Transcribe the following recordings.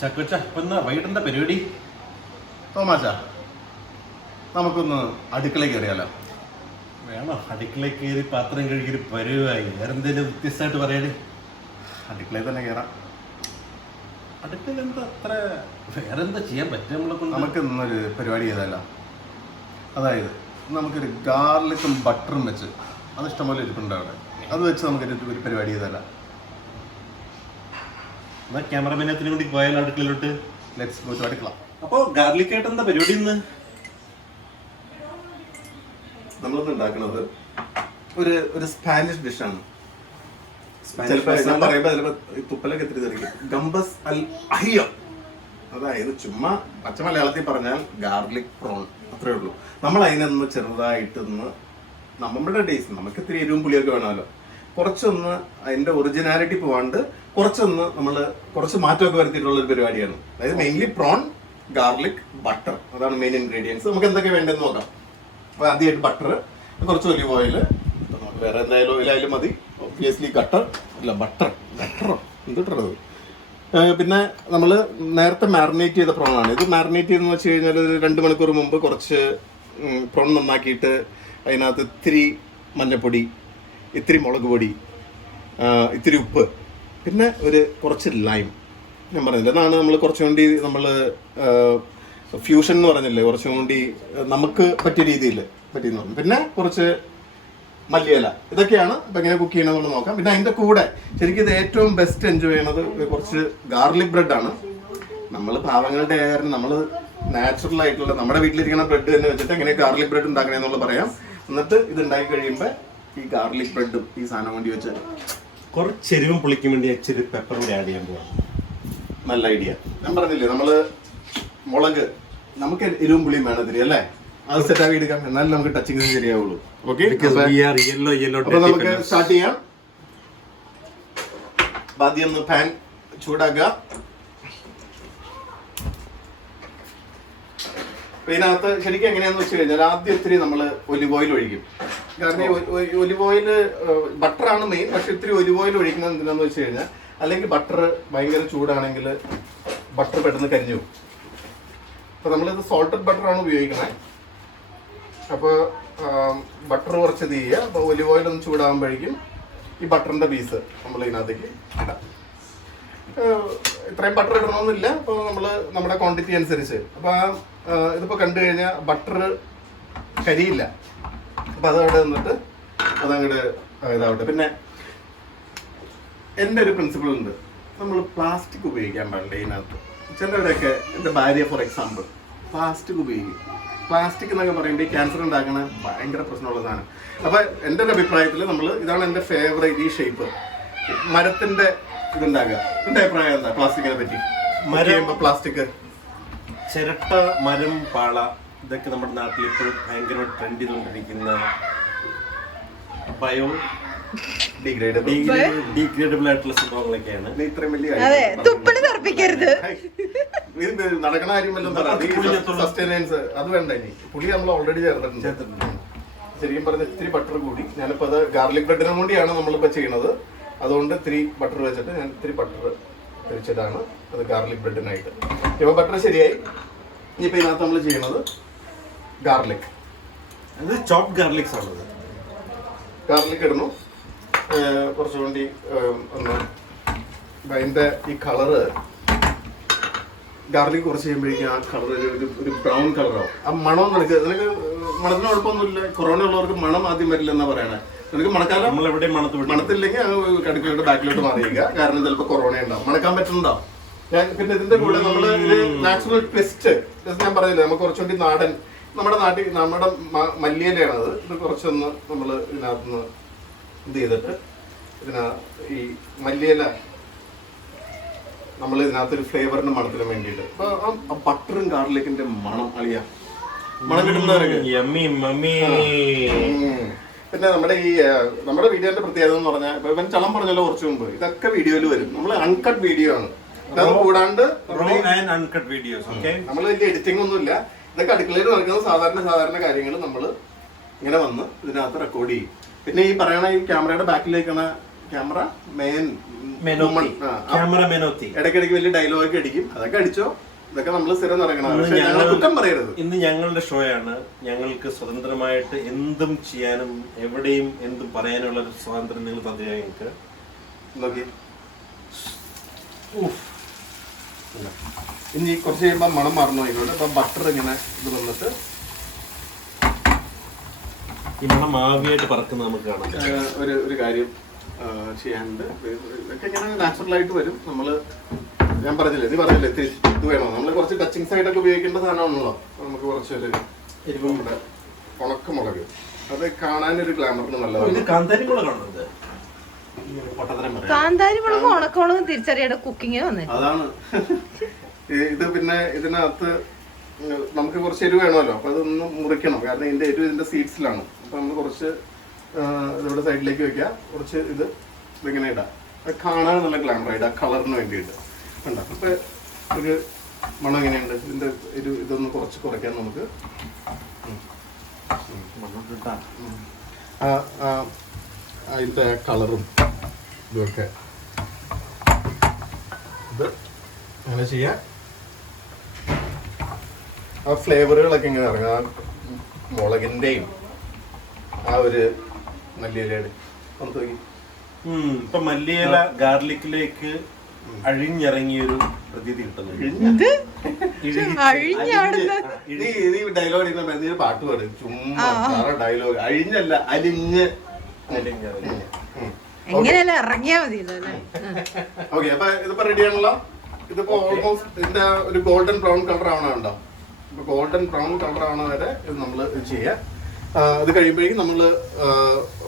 ചക്കുച്ച ഇപ്പൊ വൈകിട്ടെന്താ പരിപാടി? തോമാച്ച, നമുക്കൊന്ന് അടുക്കളയിൽ കയറിയാലോ? വേണോ? അടുക്കളയിൽ കയറി പാത്രം കഴുകി പരിവായി വേറെന്തെങ്കിലും വ്യത്യസ്തമായിട്ട് പറയണേ. അടുക്കളയിൽ തന്നെ കയറാം. അടുക്കളയിൽ എന്താ അത്ര വേറെന്താ ചെയ്യാൻ പറ്റും നമ്മളെ കൊണ്ട്? നമുക്ക് ഇന്നൊരു പരിപാടി ചെയ്താലോ? അതായത് നമുക്കൊരു ഗാർലിക്കും ബട്ടറും വെച്ച്, അത് ഇഷ്ടംപോലെ ഇരിപ്പുണ്ട് അവിടെ, അത് വെച്ച് നമുക്കൊരു പരിപാടി ചെയ്താലോ? എന്നാ ക്യാമറമാനത്തിന് വേണ്ടി പോയാലോ അടുക്കളയിലോട്ട്? ലെറ്റ്സ് ഗോ ടു അടുക്കള. അപ്പോ ഗാർലിക് ആയിട്ട് എന്താ പരിപാടി ഇന്ന്? നമ്മളിന്ന് ഉണ്ടാക്കുന്നത് ഒരു സ്പാനിഷ് ഡിഷാണ്. തുപ്പലൊക്കെ എത്തിരി തെറിക്കും. ഗംബസ് അൽ അഹിയോ, അതായത് ചുമ്മാ പച്ച മലയാളത്തിൽ പറഞ്ഞാൽ ഗാർലിക് പ്രോൺ, അത്രേ ഉള്ളൂ. നമ്മൾ അതിനൊന്ന് ചെറുതായിട്ടൊന്ന് നമ്മുടെ ടേസ്റ്റ്, നമുക്ക് ഇത്തിരി എരിവും പുളിയൊക്കെ വേണമല്ലോ, കുറച്ചൊന്ന് അതിന്റെ ഒറിജിനാലിറ്റി പോവാണ്ട് കുറച്ചൊന്ന് നമ്മൾ കുറച്ച് മാറ്റമൊക്കെ വരുത്തിയിട്ടുള്ള ഒരു പരിപാടിയാണ്. അതായത് മെയിൻലി പ്രോൺ, ഗാർലിക്, ബട്ടർ, അതാണ് മെയിൻ ഇൻഗ്രീഡിയൻസ്. നമുക്ക് എന്തൊക്കെ വേണ്ടതെന്ന് നോക്കാം. അപ്പോൾ ആദ്യമായിട്ട് ബട്ടർ, കുറച്ച് ഒലിവ് ഓയിൽ, വേറെ എന്തായാലും ഓയിലായാലും മതി. ഒബ്വിയസ്ലി ബട്ടറോ എന്തിട്ടത്. പിന്നെ നമ്മൾ നേരത്തെ മാരിനേറ്റ് ചെയ്ത പ്രോണാണ് ഇത്. മാരിനേറ്റ് ചെയ്തെന്ന് വെച്ച് കഴിഞ്ഞാൽ ഒരു 2 മണിക്കൂർ മുമ്പ് കുറച്ച് പ്രോൺ നന്നാക്കിയിട്ട് അതിനകത്ത് ഇത്തിരി മഞ്ഞൾപ്പൊടി, ഇത്തിരി മുളക് പൊടി, ഇത്തിരി ഉപ്പ്, പിന്നെ കുറച്ച് ലൈം. ഞാൻ പറഞ്ഞില്ല, അതാണ് നമ്മൾ കുറച്ചും കൂടി നമ്മൾ ഫ്യൂഷൻ എന്ന് പറഞ്ഞില്ലേ, കുറച്ചും കൂടി നമുക്ക് പറ്റിയ രീതിയിൽ പറ്റിയെന്ന് പറഞ്ഞു. പിന്നെ കുറച്ച് മല്ലിയില, ഇതൊക്കെയാണ് ഇപ്പം എങ്ങനെ കുക്ക് ചെയ്യണമെന്ന് നോക്കാം. പിന്നെ അതിൻ്റെ കൂടെ ശരിക്കും ഇത് ഏറ്റവും ബെസ്റ്റ് എൻജോയ് ചെയ്യണത് കുറച്ച് ഗാർലിക് ബ്രെഡാണ്. നമ്മൾ പാവങ്ങളുടെ കാരണം നമ്മൾ നാച്ചുറൽ ആയിട്ടുള്ള നമ്മുടെ വീട്ടിലിരിക്കുന്ന ബ്രെഡ് തന്നെ വെച്ചിട്ട് എങ്ങനെ ഗാർലിക് ബ്രെഡ് ഉണ്ടാക്കണമെന്നുള്ളത് പറയാം. എന്നിട്ട് ഇത് ഉണ്ടാക്കി കഴിയുമ്പോൾ ഈ ഗാർലിക് ബ്രെഡും ഈ സാധനം കൊണ്ട് വെച്ച് കുറച്ച് എരിവും പുളിക്കും വേണ്ടി ഇച്ചിരി പെപ്പർ കൂടി ആഡ് ചെയ്യാൻ പോവാം. നല്ല ഐഡിയ. ഞാൻ പറഞ്ഞില്ലേ, നമ്മള് മുളക് നമുക്ക് എരിവും പുളിയും വേണം ഇതിരി, അല്ലേ? അത് സെറ്റാക്കി എടുക്കാം, എന്നാലും നമുക്ക് ടച്ചിങ് ശരിയാവുള്ളൂ. ഓക്കെ, അപ്പൊ നമുക്ക് സ്റ്റാർട്ട് ചെയ്യാം. ആദ്യം ഒന്ന് പാൻ ചൂടാക്കുക. ഇതിനകത്ത് ശരിക്കും എങ്ങനെയാന്ന് വെച്ച് കഴിഞ്ഞാൽ ആദ്യം ഇത്തിരി നമ്മൾ ഒലിവ് ഓയിൽ ഒഴിക്കും. കാരണം ഒലിവ് ഓയിൽ, ബട്ടറാണ് മെയിൻ, പക്ഷെ ഇത്തിരി ഒലിവ് ഓയിൽ ഒഴിക്കുന്നത് എന്തിനാന്ന് വെച്ച് കഴിഞ്ഞാൽ അല്ലെങ്കിൽ ബട്ടർ ഭയങ്കര ചൂടാണെങ്കിൽ ബട്ടർ പെട്ടെന്ന് കരിഞ്ഞു പോകും. അപ്പോൾ നമ്മളിത് സോൾട്ടഡ് ബട്ടറാണ് ഉപയോഗിക്കുന്നത്. അപ്പോൾ ബട്ടർ കുറച്ച് ഇത് ചെയ്യുക. അപ്പോൾ ഒലിവ് ഓയിൽ ഒന്ന് ചൂടാകുമ്പോഴേക്കും ഈ ബട്ടറിൻ്റെ പീസ് നമ്മൾ ഇതിനകത്തേക്ക് ഇടാം. ഇത്രയും ബട്ടർ ഇടണമെന്നില്ല, അപ്പോൾ നമ്മൾ നമ്മുടെ ക്വാണ്ടിറ്റി അനുസരിച്ച്. അപ്പോൾ ഇതിപ്പോൾ കണ്ടു കഴിഞ്ഞാൽ ബട്ടർ കരിയില്ല. അപ്പോൾ അതവിടെ നിന്നിട്ട് അതങ്ങോട്ട് ഇതാവട്ടെ. പിന്നെ എൻ്റെ ഒരു പ്രിൻസിപ്പിൾ ഉണ്ട്, നമ്മൾ പ്ലാസ്റ്റിക് ഉപയോഗിക്കാൻ പാടില്ല ഇതിനകത്ത്. ചിലവരൊക്കെ, എൻ്റെ ഭാര്യ ഫോർ എക്സാമ്പിൾ, പ്ലാസ്റ്റിക് ഉപയോഗിക്കും. പ്ലാസ്റ്റിക് എന്നൊക്കെ പറയുമ്പോൾ ഈ ക്യാൻസർ ഉണ്ടാക്കണ ഭയങ്കര പ്രശ്നമുള്ള സാധനം. അപ്പോൾ എൻ്റെ ഒരു അഭിപ്രായത്തിൽ ഇതാണ് എൻ്റെ ഫേവറേറ്റ്, ഈ ഷേപ്പ് മരത്തിൻ്റെ ഇതുണ്ടാക്കുക. എൻ്റെ അഭിപ്രായം എന്താ പ്ലാസ്റ്റിക്കിനെ പറ്റി? പ്ലാസ്റ്റിക് ചിരട്ട, മരം, പാള, ഇതൊക്കെ നമ്മുടെ നാട്ടിൽ ഇപ്പോഴും ഭയങ്കരമായിട്ട് ട്രെൻഡ് ചെയ്തുകൊണ്ടിരിക്കുന്ന ബയോ ഡീഗ്രേഡബിൾ ആയിട്ടുള്ള സംഭവങ്ങളൊക്കെയാണ്. ഇത്രയും വലിയ നടക്കണ കാര്യം സസ്റ്റൈനൻസ് അത് വേണ്ട. ഇനി പുളി നമ്മൾ ഓൾറെഡി ചേർത്തിട്ടുണ്ട്. ശരിക്കും പറഞ്ഞ ഇത്തിരി ബട്ടർ കൂടി. ഞാനിപ്പോൾ അത് ഗാർലിക് ബ്രെഡിനും കൂടിയാണ് നമ്മളിപ്പോൾ ചെയ്യണത്. അതുകൊണ്ട് ഇത്തിരി ബട്ടർ വെച്ചിട്ട് ഞാൻ ഇത്തിരി ബട്ടർ വെച്ചിട്ടാണ് അത് ഗാർലിക് ബ്രെഡിനായിട്ട്. ഇപ്പോൾ ബട്ടർ ശരിയായി. ഇനിയിപ്പോൾ ഇതിനകത്ത് നമ്മൾ ചെയ്യണത് ഗാർലിക്, അത് ചോപ്പ് ഗാർലിക്സ് ആണത്. ഗാർലിക് ഇടുന്നു കുറച്ചുകൂടി ഒന്ന്. അതിൻ്റെ ഈ കളറ്, ഗാർലിക് കുറച്ച് ചെയ്യുമ്പോഴേക്കും ആ കളർ ഒരു ബ്രൗൺ കളറാവും. ആ മണം നിനക്ക് മണത്തിന് കുഴപ്പമൊന്നുമില്ല. കൊറോണ ഉള്ളവർക്ക് മണം ആദ്യം വരില്ല എന്നാ പറയണേ. നിനക്ക് മണക്കാലം മണത്തില്ലെങ്കിൽ കടുക്കളോട്ട് ബാക്കിലോട്ട് മാറിയില്ല. കാരണം ചിലപ്പോൾ കൊറോണ ഉണ്ടാവും, മണക്കാൻ പറ്റുന്നുണ്ടാവും. ഞാൻ പിന്നെ ഇതിന്റെ കൂടെ നമ്മൾ നാച്ചുറൽ ട്വിസ്റ്റ് ഞാൻ പറഞ്ഞില്ലേ, നമുക്ക് കുറച്ചുകൂടി നാടൻ, നമ്മുടെ മല്ലിയിലയാണത്. ഇത് കുറച്ചൊന്ന് നമ്മൾ ഇതിനകത്തുനിന്ന് ഇത് ചെയ്തിട്ട് ഈ മല്ലിയില നമ്മൾ ഇതിനകത്തൊരു ഫ്ലേവറിന്റെ മണത്തിന് വേണ്ടിയിട്ട്. അപ്പൊ ബട്ടറും ഗാർലിക്കിന്റെ മണം അളിയ മണം കിട്ടുന്നവരൊക്കെ. പിന്നെ നമ്മുടെ വീഡിയോന്റെ പ്രത്യേകത എന്ന് പറഞ്ഞാൽ, ഇവൻ ചളം പറഞ്ഞല്ലോ കുറച്ചു മുമ്പ്, ഇതൊക്കെ വീഡിയോയിൽ വരും. നമ്മൾ അൺകട്ട് വീഡിയോ ആണ്. അത് കൂടാണ്ട് നമ്മൾ വലിയ എഡിറ്റിംഗ് ഒന്നുമില്ല. ഇതൊക്കെ അടുക്കളയിൽ നടക്കുന്ന സാധാരണ കാര്യങ്ങൾ നമ്മൾ ഇങ്ങനെ വന്ന് ഇതിനകത്ത് റെക്കോർഡ് ചെയ്യും. പിന്നെ ഈ പറയണ ഈ ക്യാമറയുടെ ബാക്കിലേക്കാണ് ക്യാമറ മെയിൻ ക്യാമറ മെനോത്തി ഇടയ്ക്കിടയ്ക്ക് വലിയ ഡയലോഗ് അടിക്കും. അതൊക്കെ അടിച്ചോ, ഇതൊക്കെ നമ്മൾ സ്ഥിരം നടക്കണം. പക്ഷേ ഞങ്ങൾ കുറ്റം പറയരുത്. ഇന്ന് ഞങ്ങളുടെ ഷോയാണ്. ഞങ്ങൾക്ക് സ്വതന്ത്രമായിട്ട് എന്തും ചെയ്യാനും എവിടെയും എന്തും പറയാനുള്ള ഒരു സ്വാതന്ത്ര്യം നിങ്ങൾ തന്നു. ഞങ്ങൾക്ക് നോക്കി ഇനി കുറച്ച് കഴിയുമ്പോൾ മണം മാറുന്നു ആയിക്കോട്ടെ. അപ്പൊ ബട്ടർ ഇങ്ങനെ ഇത് വന്നിട്ട് ഈ മണം ആവിയായിട്ട് പറക്കുന്ന നമുക്ക് കാണാം. ഒരു കാര്യം ചെയ്യാനുണ്ട്. ഇതൊക്കെ ഇങ്ങനെ നാച്ചുറൽ ആയിട്ട് വരും. നമ്മള് ഞാൻ പറഞ്ഞില്ലേ, നീ പറഞ്ഞില്ലേ ഇത് വേണോ, നമ്മള് കുറച്ച് ടച്ചിങ് സൈഡൊക്കെ ഉപയോഗിക്കേണ്ട സാധനമാണല്ലോ. നമുക്ക് കുറച്ചൊരു നമ്മുടെ ഉണക്കമുളക്, അത് കാണാനൊരു ഗ്ലാമറിന് നല്ലതാണ്. കാന്താരി മുളക് ഉണക്കമുളകും തിരിച്ചറിയാതെ കുക്കിങ്ങിന് വന്നിട്ട് അതാണ്. ഇത് പിന്നെ ഇതിനകത്ത് നമുക്ക് കുറച്ച് എരിവ് വേണമല്ലോ, അപ്പൊ അതൊന്ന് മുറിക്കണം. കാരണം ഇതിന്റെ എരിവ് ഇതിന്റെ സീഡ്സിലാണ്. അപ്പൊ നമ്മൾ കുറച്ച് ഇതിവിടെ സൈഡിലേക്ക് വെക്കുക. കുറച്ച് ഇതിങ്ങനെ ഇടാം. അത് കാണാൻ നല്ല ഗ്ലാമർ ആയിട്ട്, ആ കളറിന് വേണ്ടിയിട്ട് കണ്ടോ. അപ്പൊ ഒരു മണം എങ്ങനെയുണ്ട് ഇതിന്റെ ഒരു ഇതൊന്ന് കുറച്ച് കുറയ്ക്കാൻ നമുക്ക്. അതിന്റെ കളറും ഇതൊക്കെ ഇത് അങ്ങനെ ചെയ്യാം. ആ ഫ്ലേവറുകളൊക്കെ ഇങ്ങനെ ഇറങ്ങും. ആ മുളകിന്റെയും ആ ഒരു മല്ലിയിലയുടെ ഇപ്പൊ മല്ലിയില ഗാർലിക്കിലേക്ക് അഴിഞ്ഞിറങ്ങിയൊരു പ്രതീതി കിട്ടുന്നുണ്ട്. ഡയലോഗ് അടിക്കുന്ന നീ പാട്ട് പാടും ചുമ്മാ ഡയലോഗ്. അഴിഞ്ഞല്ല, അലിഞ്ഞ്. എങ്ങനെയല്ല ഇറങ്ങിയാ മതി. ഓക്കെ, അപ്പൊ ഇതിപ്പോ റെഡി ആണല്ലോ. ഇതിപ്പോ ഓൾമോസ്റ്റ് ഇതിന്റെ ഒരു ഗോൾഡൻ ബ്രൗൺ കളർ ആവണുണ്ടോ. ഇപ്പൊ ഗോൾഡൻ ബ്രൗൺ കളർ ആവണ വരെ ഇത് നമ്മൾ ചെയ്യാം. അത് കഴിയുമ്പോഴേക്കും നമ്മൾ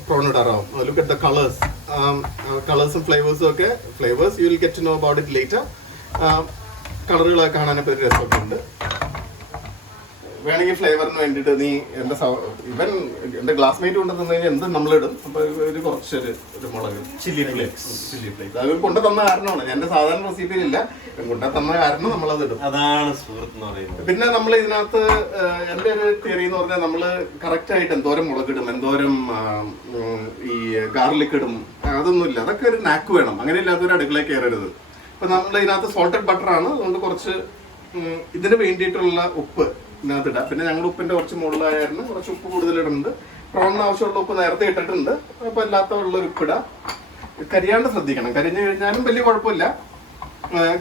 പ്രോൺ ഇടാറാവും. ലുക്ക് അറ്റ് ദ കളേഴ്സും ഫ്ലേവേഴ്സും ഒക്കെ. Flavours you will get to know about it later. കളറുകളൊക്കെ കാണാനൊക്കെ ഒരു രസമൊക്കെ ഉണ്ട്. വേണമെങ്കിൽ ഫ്ലേവറിന് വേണ്ടിയിട്ട് നീ ഇവൻ എന്റെ ക്ലാസ്മേറ്റ് കൊണ്ട് തന്നു കഴിഞ്ഞാൽ എന്തും നമ്മളിടും. അപ്പൊ ഒരു കുറച്ചൊരു മുളക് ചില്ലി ഫ്ലേക്സ് അത് കൊണ്ടു തന്ന കാരണമാണ്. എന്റെ സാധാരണ റെസിപ്പിയിലില്ല, കൊണ്ടു തന്ന കാരണം നമ്മളത് ഇടും. അതാണ് സുഹൃത്ത് എന്ന് പറയുന്നത്. പിന്നെ നമ്മൾ ഇതിനകത്ത് എന്റെ ഒരു തിയറി എന്ന് പറഞ്ഞാൽ നമ്മള് കറക്റ്റ് ആയിട്ട് എന്തോരം മുളകിടും, എന്തോരം ഈ ഗാർലിക് ഇടും, അതൊന്നുമില്ല. അതൊക്കെ ഒരു നാക്ക് വേണം. അങ്ങനെ ഇല്ലാത്തൊരു അടുക്കളയിൽ കയറരുത്. ഇപ്പൊ നമ്മൾ ഇതിനകത്ത് സോൾട്ടഡ് ബട്ടർ ആണ്, അതുകൊണ്ട് കുറച്ച് ഇതിന് വേണ്ടിയിട്ടുള്ള ഉപ്പ് ഇതിനകത്തിടാം. പിന്നെ ഞങ്ങൾ ഉപ്പിന്റെ കുറച്ച് മുകളിലായിരുന്നു, കുറച്ച് ഉപ്പ് കൂടുതലിടുന്നുണ്ട്. പ്രോണിന് ആവശ്യമുള്ള ഉപ്പ് നേരത്തെ ഇട്ടിട്ടുണ്ട്. അപ്പൊ അല്ലാത്ത ഉള്ള ഉപ്പിടാം. കരിയാണ്ട് ശ്രദ്ധിക്കണം. കരിഞ്ഞു കഴിഞ്ഞാലും വലിയ കുഴപ്പമില്ല.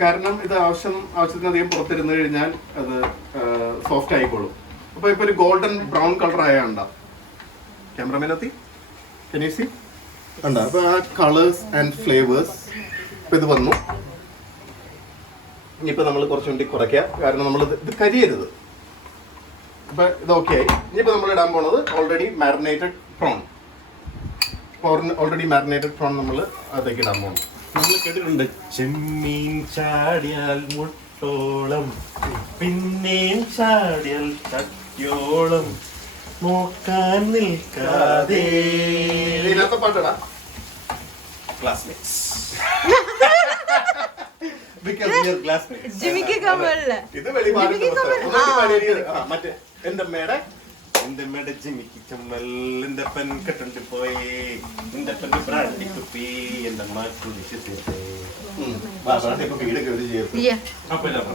കാരണം ഇത് ആവശ്യത്തിനധികം പുറത്തിരുന്ന് കഴിഞ്ഞാൽ അത് സോഫ്റ്റ് ആയിക്കോളും. അപ്പൊ ഇപ്പൊ ഒരു ഗോൾഡൻ ബ്രൗൺ കളർ ആയാണ്ട ക്യാമറമാനെത്തി കനീസി കണ്ട. അപ്പൊ ആ കളേഴ്സ് ആൻഡ് ഫ്ലേവേഴ്സ് ഇപ്പൊ ഇത് വന്നു. ഇനിയിപ്പോ നമ്മൾ കുറച്ചുകൂടി കുറയ്ക്കാം, കാരണം നമ്മൾ ഇത് കരിയരുത്. അപ്പൊ ഇത് ഓക്കെ ആയി. ഇനിയിപ്പോ നമ്മൾ ഇടാൻ പോണത് ഓൾറെഡി മാരിനേറ്റഡ് പ്രോൺ. നമ്മൾ അതേക്ക് ഇടാൻ പോകണം. നമ്മൾ കേട്ടിട്ടുണ്ട് ചെമ്മീൻ ചാടിയാൽ മുട്ടോളം, പിന്നെയും ചാടിയാൽ ചട്ടിയോളം, നോക്കാൻ നിൽക്കാതെ. ഇതിനകത്ത് പാട്ടടാ ക്ലാസ്മേറ്റ്സ്. ജിമിക്ക് കമലില് ഇത് വെളി മറ്റേ എന്റെ മേടെ ജിമിക്ക് ചമ്മൽ, എന്റെ പെൻ കെട്ടുണ്ട് പോയി, എന്റെ പെൻ ബ്രാൻഡി കുപ്പി, എന്റെ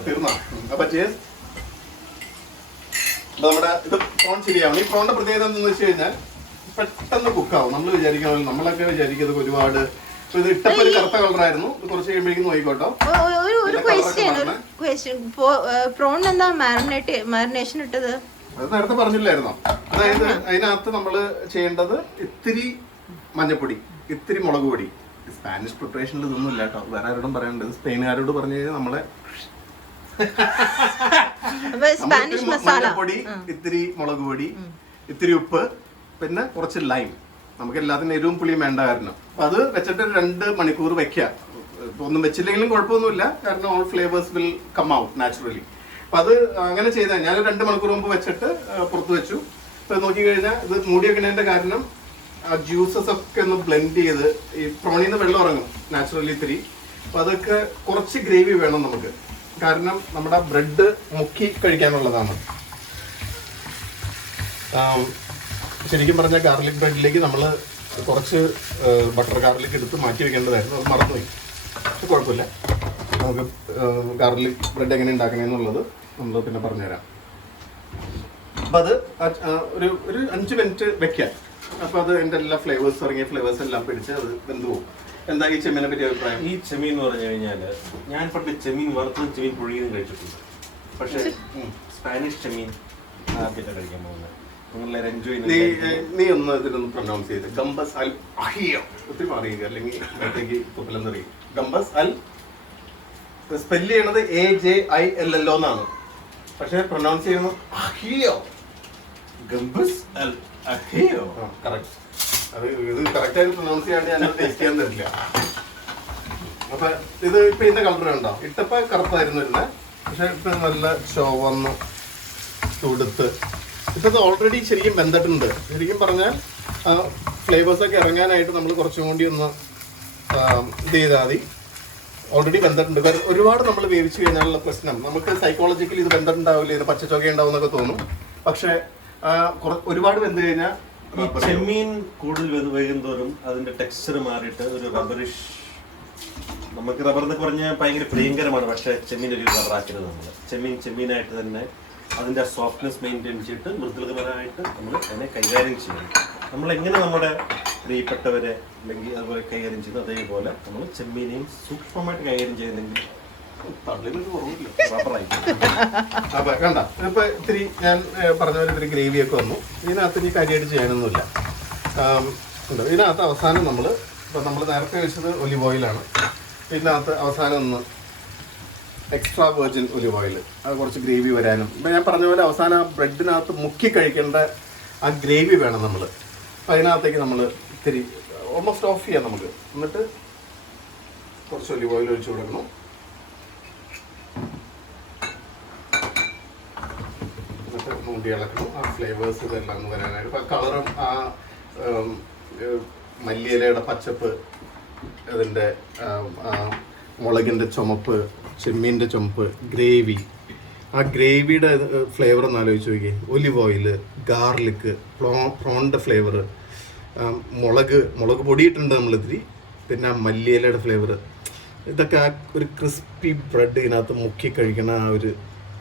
തീർന്നോ. അപ്പൊ നമ്മുടെ ഇത് പ്രോൺ ശരിയാവും. ഈ പ്രോണിന്റെ പ്രത്യേകത എന്താണെന്ന് വെച്ച് കഴിഞ്ഞാൽ പെട്ടെന്ന് കുക്കാവും. നമ്മൾ വിചാരിക്കണം, നമ്മളൊക്കെ വിചാരിക്കുന്നത് ഒരുപാട് ഇത് ഇട്ടപ്പോ ഒരു കറുത്ത കളറായിരുന്നു. ഇത് കുറച്ച് കഴിയുമ്പോഴേക്കും നോക്കിക്കോട്ടോ. ഒരു ക്വസ്റ്റ്യൻ, പ്രോൺ എന്താ മാരിനേഷൻ ഇട്ടത്? അത് നേരത്തെ പറഞ്ഞില്ലായിരുന്നോ? അതായത് അതിനകത്ത് നമ്മൾ ചെയ്യേണ്ടത് ഇത്തിരി മഞ്ഞപ്പൊടി, ഇത്തിരി മുളക് പൊടി. സ്പാനിഷ് പ്രിപ്പറേഷനിൽ ഇതൊന്നും ഇല്ല കേട്ടോ. വേറെ ആരോടും പറയേണ്ടത്, സ്പെയിനുകാരോട് പറഞ്ഞു കഴിഞ്ഞാൽ നമ്മളെ മഞ്ഞപ്പൊടി, ഇത്തിരി മുളക് പൊടി, ഇത്തിരി ഉപ്പ്, പിന്നെ കുറച്ച് ലൈം. നമുക്ക് എല്ലാത്തിനും എരിവും പുളിയും വേണ്ട കാരണം. അപ്പൊ അത് വെച്ചിട്ട് 2 മണിക്കൂർ വെക്കുക. ഒന്നും വെച്ചില്ലെങ്കിലും കുഴപ്പമൊന്നുമില്ല, കാരണം all flavours will come out naturally. അപ്പൊ അത് അങ്ങനെ ചെയ്താൽ ഞാൻ 2 മണിക്കൂർ മുമ്പ് വെച്ചിട്ട് പുറത്ത് വെച്ചു. ഇപ്പൊ നോക്കിക്കഴിഞ്ഞാൽ ഇത് മൂടി വെക്കുന്നതിന്റെ കാരണം ആ ജ്യൂസസ് ഒക്കെ ഒന്ന് ബ്ലെൻഡ് ചെയ്ത് ഈ പ്രോണിന്ന് വെള്ളം ഇറങ്ങും നാച്ചുറലി ഇത്തിരി. അപ്പൊ അതൊക്കെ കുറച്ച് ഗ്രേവി വേണം നമുക്ക്, കാരണം നമ്മുടെ ബ്രെഡ് മുക്കി കഴിക്കാനുള്ളതാണ്. ശരിക്കും പറഞ്ഞാൽ ഗാർലിക് ബ്രെഡിലേക്ക് നമ്മൾ കുറച്ച് ബട്ടർ ഗാർലിക് എടുത്ത് മാറ്റി വെക്കേണ്ടതായിരുന്നു, അത് മറന്നുപോയി. പക്ഷെ കുഴപ്പമില്ല, നമുക്ക് ഗാർലിക് ബ്രെഡ് എങ്ങനെ ഉണ്ടാക്കണമെന്നുള്ളത് നമ്മൾ പിന്നെ പറഞ്ഞുതരാം. അപ്പം അത് ഒരു 5 മിനിറ്റ് വെക്കാം. അപ്പോൾ അത് എൻ്റെ എല്ലാ ഫ്ലേവേഴ്സ് ഇറങ്ങിയ ഫ്ലേവേഴ്സ് എല്ലാം പിടിച്ച് അത് വെന്ത് പോകും. എന്താ ഈ ചെമ്മീനെ പറ്റി അഭിപ്രായം? ഈ ചെമ്മീൻ എന്ന് പറഞ്ഞു കഴിഞ്ഞാൽ ഞാൻ പണ്ട് ചെമ്മീൻ വറുത്തതും ചെമ്മീൻ പുഴുകിയതും കഴിച്ചിട്ടുണ്ട്. പക്ഷേ സ്പാനിഷ് ചെമ്മീൻ ആദ്യമായിട്ട് കഴിക്കാൻ പോകുന്നത് നിങ്ങളെല്ലാവരും എൻജോയ് നീ ഒന്ന് ഇതിനൊന്ന് പ്രൊനൗൺസ് ചെയ്ത്. ഗംബസ് അൽ അഹിയോ. ഒത്തിരി മാറിയുക, അല്ലെങ്കിൽ അടുത്തേക്ക് തൊപ്പിലെന്നറിയും. ഗംബസ് അൽ സ്പെല്ല് ചെയ്യണത് AJILLO എന്നാണ്, പക്ഷെ പ്രൊനൗൺസ് ചെയ്യുന്നത് അഹിയോ. ഗംബസ് അൽ അഹിയോ. കറക്റ്റ്. അത് ഇത് കറക്റ്റായിട്ട് പ്രൊനൗൺസ് ചെയ്യാണ്ട് ഞാൻ ടേസ്റ്റ് ചെയ്യാൻ തരില്ല. അപ്പൊ ഇത് ഇപ്പൊ ഇതിന്റെ കളർ കണ്ടോ? ഇട്ടപ്പോ കറുപ്പായിരുന്നു വരുന്നത്, പക്ഷെ ഇപ്പൊ നല്ല ചുവന്ന് തുടുത്ത് ഇപ്പൊ ഇത് ഓൾറെഡി ശരിക്കും വെന്തിട്ടുണ്ട്. ശരിക്കും പറഞ്ഞാൽ ഫ്ലേവേഴ്സ് ഒക്കെ ഇറങ്ങാനായിട്ട് നമ്മൾ കുറച്ചും കൂടി ഒന്ന് ഇത് ചെയ്താൽ മതി. ഓൾറെഡി വെന്തിട്ടുണ്ട്. ഒരുപാട് നമ്മൾ വേവിച്ച് കഴിഞ്ഞാലുള്ള പ്രശ്നം, നമുക്ക് സൈക്കോളജിക്കലി ഇത് വെന്തിട്ടുണ്ടാവില്ല, ഇത് പച്ചച്ചോക്ക ഉണ്ടാവും എന്നൊക്കെ തോന്നും. പക്ഷെ ഒരുപാട് വെന്ത് കഴിഞ്ഞാൽ ഈ ചെമ്മീൻ കൂടുതൽ വൈകുന്തോറും അതിന്റെ ടെക്സ്ചർ മാറിയിട്ട് ഒരു റബ്ബറിഷ്, നമുക്ക് റബ്ബർ എന്നൊക്കെ പറഞ്ഞാൽ ഭയങ്കര പ്രിയങ്കരമാണ്. പക്ഷെ ചെമ്മീൻ ഒരു റബ്ബറാക്കരുത്. നമ്മൾ ചെമ്മീനായിട്ട് തന്നെ അതിൻ്റെ സോഫ്റ്റ്നെസ് മെയിൻറ്റെയിൻ ചെയ്തിട്ട് മൃദുലപരമായിട്ട് നമ്മൾ അതിനെ കൈകാര്യം ചെയ്യണം. നമ്മളെങ്ങനെ നമ്മുടെ പ്രിയപ്പെട്ടവരെ അല്ലെങ്കിൽ അതുപോലെ കൈകാര്യം ചെയ്യുന്നത്, അതേപോലെ നമ്മൾ ചെമ്മീനെയും സൂക്ഷ്മമായിട്ട് കൈകാര്യം ചെയ്യുന്നെങ്കിൽ അപ്പൊ കണ്ട ഇപ്പൊ ഇത്തിരി ഞാൻ പറഞ്ഞ പോലെ ഇത്തിരി ഗ്രേവിയൊക്കെ വന്നു. ഇതിനകത്ത് ഇനി കാര്യമായിട്ട് ചെയ്യാനൊന്നുമില്ല. ഇതിനകത്ത് അവസാനം നമ്മൾ നേരത്തെ വെച്ചത് ഒലിവ് ഓയിലാണ്. ഇതിനകത്ത് അവസാനം ഒന്ന് എക്സ്ട്രാ വെർജിൻ ഒലിവ് ഓയിൽ, അത് കുറച്ച് ഗ്രേവി വരാനും. ഇപ്പം ഞാൻ പറഞ്ഞ പോലെ അവസാനം ആ ബ്രെഡിനകത്ത് മുക്കി കഴിക്കേണ്ട ആ ഗ്രേവി വേണം നമ്മൾ. അപ്പം അതിനകത്തേക്ക് നമ്മൾ ഇത്തിരി ഓൾമോസ്റ്റ് ഓഫ് ചെയ്യാം നമുക്ക്. എന്നിട്ട് കുറച്ച് ഒലിവ് ഓയിൽ ഒഴിച്ച് കൊടുക്കണം. എന്നിട്ട് മൂടി ഇളക്കണം. ആ ഫ്ലേവേഴ്സ് ഇതെല്ലാം ഒന്ന് വരാനായിട്ട്. അപ്പം കളറും ആ മല്ലിയിലയുടെ പച്ചപ്പ്, അതിൻ്റെ മുളകിൻ്റെ ചുമപ്പ്, ചെമ്മീൻ്റെ ചുമപ്പ്, ഗ്രേവി, ആ ഗ്രേവിയുടെ ഫ്ലേവർ ഒന്ന് ആലോചിച്ച് നോക്കിയേ. ഒലിവ് ഓയിൽ, ഗാർലിക്ക്, പ്രോണിൻ്റെ ഫ്ലേവർ, മുളക് പൊടിയിട്ടുണ്ട് നമ്മളിത്തിരി, പിന്നെ ആ മല്ലിയിലയുടെ ഫ്ലേവർ, ഇതൊക്കെ ആ ഒരു ക്രിസ്പി ബ്രെഡ് ഇതിനകത്ത് മുക്കി കഴിക്കണ ആ ഒരു,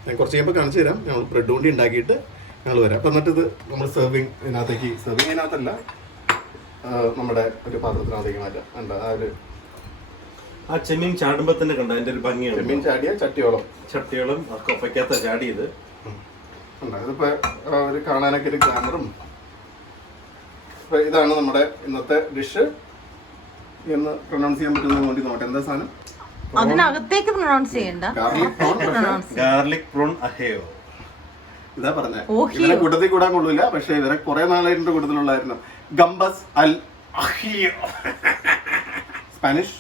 ഞാൻ കുറച്ച് കഴിയുമ്പോൾ കാണിച്ചു തരാം. ഞങ്ങൾ ബ്രെഡ് കൊണ്ട് ഉണ്ടാക്കിയിട്ട് ഞങ്ങൾ വരാം. അപ്പം എന്നിട്ട് ഇത് നമ്മൾ സെർവിങ്ങിനകത്തല്ല, നമ്മുടെ ഒരു പാത്രത്തിനകത്തേക്ക് മാറ്റാം. ഉണ്ട് ആ ചെമ്മീൻ ചാടുമ്പോൾ തന്നെ കണ്ട അതിൻ്റെ ഒരു ഭംഗിയാണ്. ചെമ്മീൻ ചാടിയ ചട്ടിയോളം കൊപ്പയ്ക്കകത്ത് ചാടിയത് ഉണ്ട്. ഇതിപ്പോൾ ഒരു കാണാനൊക്കെ ഒരു ഗ്ലാമറും. അപ്പോൾ ഇതാണ് നമ്മുടെ ഇന്നത്തെ ഡിഷ്. എന്ന് പ്രൊനൗൺസ് ചെയ്യാൻ പറ്റുന്നത് വേണ്ടി നോട്ടെ. എന്താ സാധനം? അതിനകത്തേക്ക് പ്രൊനൗൺസ് ചെയ്യണ്ട. ഗാർലിക് പ്രോൺ അഹയോ. ഇതാ പറഞ്ഞ ഇവരെ കൂട്ടത്തിൽ കൂടാൻ കൊള്ളൂല, പക്ഷെ ഇവരെ കുറെ നാളായിട്ട് കൂട്ടത്തിലുള്ളായിരുന്നു. ഗംബസ് അൽ അഹിയോ, സ്പാനിഷ്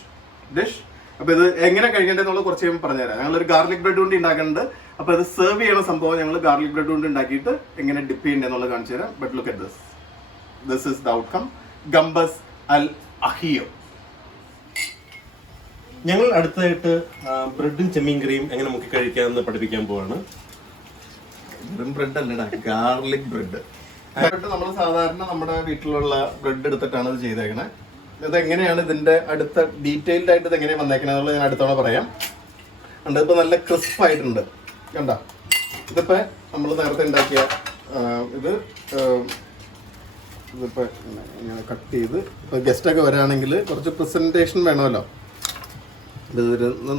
ഡിഷ്. അപ്പൊ ഇത് എങ്ങനെ കഴിക്കേണ്ടതെന്നുള്ള കുറച്ച് കഴിയുമ്പോൾ പറഞ്ഞുതരാം. ഞങ്ങളൊരു ഗാർലിക് ബ്രെഡ് കൊണ്ട് ഉണ്ടാക്കുന്നുണ്ട്. അപ്പൊ ഇത് സെർവ് ചെയ്യണ സംഭവം ഞങ്ങൾ ഗാർലിക് ബ്രെഡ് കൊണ്ട് ഉണ്ടാക്കിയിട്ട് എങ്ങനെ ഡിപ്പ് ചെയ്യേണ്ടതെന്നുള്ളത് കാണിച്ചു തരാം. But look at this is the outcome. Gambas al അഹിയോ. ഞങ്ങൾ അടുത്തായിട്ട് ബ്രെഡും ചെമ്മീൻ കറിയും എങ്ങനെ മുക്കി കഴിക്കാമെന്ന് പഠിപ്പിക്കാൻ പോവാണ്. ബ്രെഡ് അല്ലടാ, ഗാർലിക് ബ്രെഡ്. നമ്മൾ സാധാരണ നമ്മുടെ വീട്ടിലുള്ള ബ്രെഡ് എടുത്തിട്ടാണ് ഇത് ചെയ്തേക്കണേ. ഇതെങ്ങനെയാണ് ഇതിന്റെ അടുത്ത ഡീറ്റെയിൽഡ് ആയിട്ട് ഇത് എങ്ങനെയാണ് വന്നേക്കണെന്നുള്ളത് ഞാൻ അടുത്തവണ പറയാം. ഉണ്ട്, ഇപ്പൊ നല്ല ക്രിസ്പ് ആയിട്ടുണ്ട്. കണ്ട, ഇതിപ്പോ നമ്മൾ നേരത്തെ ഉണ്ടാക്കിയ ഇതിപ്പോ ഇങ്ങനെ കട്ട് ചെയ്ത്, ഇപ്പൊ ഗസ്റ്റൊക്കെ വരാണെങ്കിൽ കുറച്ച് പ്രസന്റേഷൻ വേണമല്ലോ. ഇത്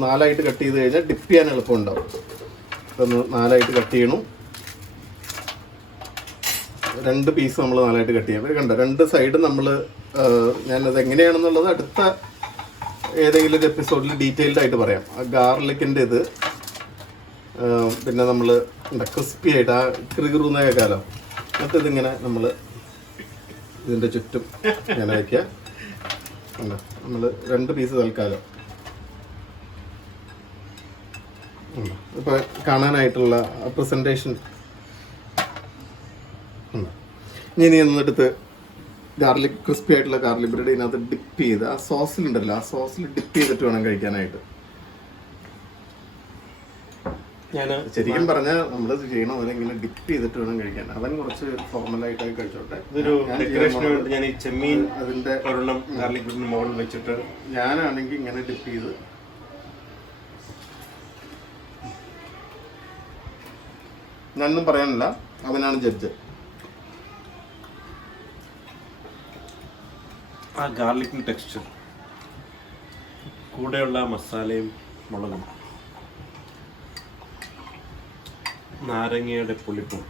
4ആയിട്ട് കട്ട് ചെയ്ത് കഴിഞ്ഞാൽ ഡിപ്പ് ചെയ്യാൻ എളുപ്പമുണ്ടാവും. ഇതൊന്ന് 4ആയിട്ട് കട്ട് ചെയ്യണം. 2 പീസ് നമ്മൾ 4ആയിട്ട് കട്ട് ചെയ്യാം. കണ്ട, 2 സൈഡും നമ്മൾ, ഞാനത് എങ്ങനെയാണെന്നുള്ളത് അടുത്ത ഏതെങ്കിലും ഒരു എപ്പിസോഡിൽ ഡീറ്റെയിൽഡ് ആയിട്ട് പറയാം. ആ ഗാർലിക്കിൻ്റെ ഇത് പിന്നെ നമ്മൾ ക്രിസ്പി ആയിട്ട് ആ കിറുകിറുന്ന കേൾക്കാമല്ലോ. എന്നിട്ട് ഇതിങ്ങനെ നമ്മൾ ഇതിൻ്റെ ചുറ്റും ഇങ്ങനെ വയ്ക്കുക. നമ്മൾ 2 പീസ് തൽക്കാലം ഇപ്പോൾ കാണാനായിട്ടുള്ള പ്രസൻറ്റേഷൻ. ഇനി എന്നിട്ട് ഗാർലിക് ക്രിസ്പി ആയിട്ടുള്ള ഗാർലിക് ബ്രെഡ് ഇതിനകത്ത് ഡിപ്പ് ചെയ്ത് ആ സോസിലുണ്ടല്ലോ, ആ സോസിൽ ഡിപ്പ് ചെയ്തിട്ട് വേണം കഴിക്കാനായിട്ട്. ഞാൻ ശരിക്കും പറഞ്ഞാൽ നമ്മൾ ചെയ്യണ പോലെ ഇങ്ങനെ ഡിപ്പ് ചെയ്തിട്ട് വേണം കഴിക്കാൻ. അവൻ കുറച്ച് ഫോർമലായിട്ടൊക്കെ കഴിച്ചോട്ടെ. ഇതൊരു ഡെക്കറേഷന് വേണ്ടി ഞാൻ ഈ ചെമ്മീൻ അതിന്റെ ഒരെണ്ണം ഗാർലിക് ബ്രെഡിന് മുകളിൽ വെച്ചിട്ട് ഞാനാണെങ്കിൽ ഇങ്ങനെ ഡിപ്പ് ചെയ്ത് ഞാനൊന്നും പറയാനില്ല, അവനാണ് ജഡ്ജ്. ആ ഗാർലിക്കിൻ്റെ ടെക്സ്ചർ, കൂടെയുള്ള മസാലയും മുളകും, നാരങ്ങയുടെ പുളിപ്പും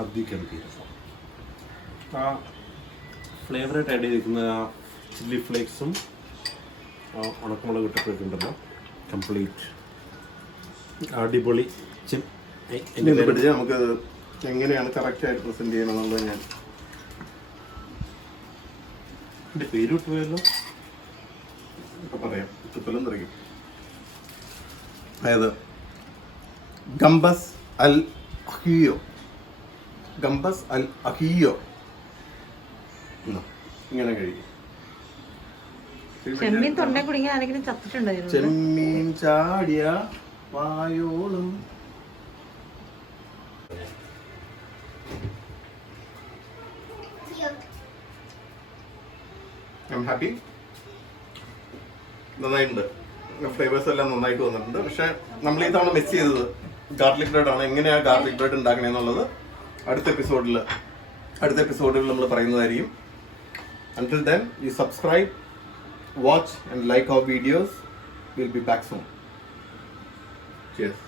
അതിഗംഭീരം. ആ ഫ്ലേവറായിട്ട് ആഡ് ചെയ്തിരിക്കുന്ന ആ ചില്ലി ഫ്ലേക്സും ഉണക്കമുളക് ഇട്ടപ്പോഴേക്കുണ്ടല്ലോ കംപ്ലീറ്റ് അടിപൊളി. ഇതിനെ പറ്റി നമുക്ക് എങ്ങനെയാണ് കറക്റ്റായിട്ട് പ്രസന്റ് ചെയ്യണമെന്നുള്ളത് ഞാൻ എൻ്റെ പേര് വിട്ടുപോയല്ലോ, ഇപ്പൊ പറയാം. തുപ്പലും തെറിക്കും. അതായത് ഗംബസ് അൽ അഹിയോ, ഗംബസ് അൽ അഹിയോ ഇങ്ങനെ കഴിയും. ചെമ്മീൻ തൊണ്ടേ കുടുങ്ങി ആരെങ്കിലും ചത്തിട്ടുണ്ടായിരുന്നു? ചെമ്മീൻ ചാടിയ വായോളും. I'm happy. നന്നായിട്ടുണ്ട്. ഫ്ലേവേഴ്സ് എല്ലാം നന്നായിട്ട് വന്നിട്ടുണ്ട്. പക്ഷെ നമ്മൾ ഈ തവണ മിസ് ചെയ്തത് ഗാർലിക് ബ്രെഡ് ആണ്. എങ്ങനെയാണ് ഗാർലിക് ബ്രെഡ് ഉണ്ടാക്കണേന്നുള്ളത് അടുത്ത എപ്പിസോഡിൽ നമ്മൾ പറയുന്നതായിരിക്കും. Until then, you subscribe, watch and like our videos. We'll be back soon. Cheers.